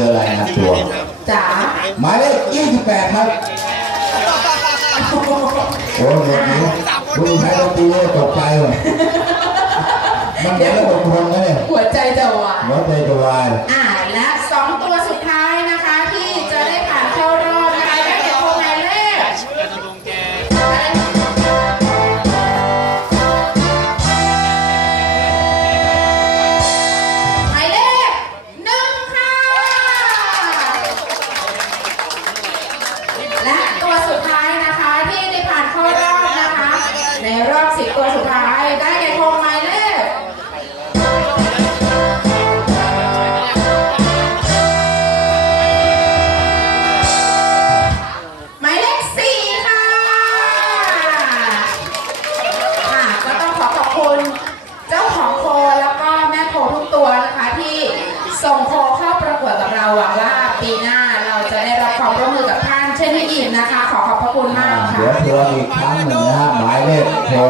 เรือรายงานตัวจ๋าหมายเลข28ครับโอ้ยเดี๋ยวนี้ดูใช้ดนตรีตกใจว่ะมันเดี๋ยวระบบพลนะเนี่ยหัวใจจะวายหัวใจจะวายอ่าและสองตัว สุดท้ายได้แก่โครงหมายเลขหมายเลขสี่ค่ะค่ะก็ต้องขอขอบคุณเจ้าของโคแล้วก็แม่โคทุกตัวนะคะที่ส่งโคเข้าประกวดกับเราหวังว่าปีหน้าเราจะได้รับความร่วมมือกับท่านเช่นนี้อีกนะคะ ขอขอบพระคุณมากค่ะ เดี๋ยวทวนอีกครั้งหนึ่งนะฮะหมายเลขโทร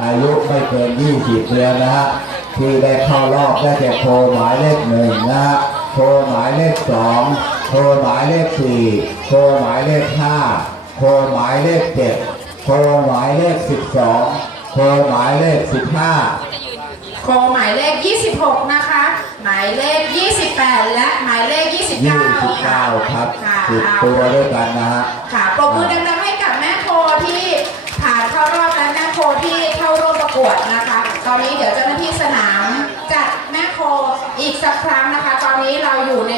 อายุไม่เกิน 20 เดือนนะฮะที่ได้เข้ารอบได้แก่โทรหมายเลขหนึ่งนะฮะโทรหมายเลขสองโทรหมายเลขสี่โทรหมายเลขห้าโทรหมายเลขเจ็ดโทรหมายเลขสิบสองโทรหมายเลขสิบห้าโคหมายเลข 26 นะคะ หมายเลข 28 และหมายเลข 29 ค่ะ29ครับค่ะสิบตัวด้วยกันนะฮะค่ะปรบมือดังๆ วมปวดนะคะ ตอนนี้เดี๋ยวเจ้าหน้าที่สนามจัดแม่โคอีกสักครั้งนะคะ ตอนนี้เราอยู่ใน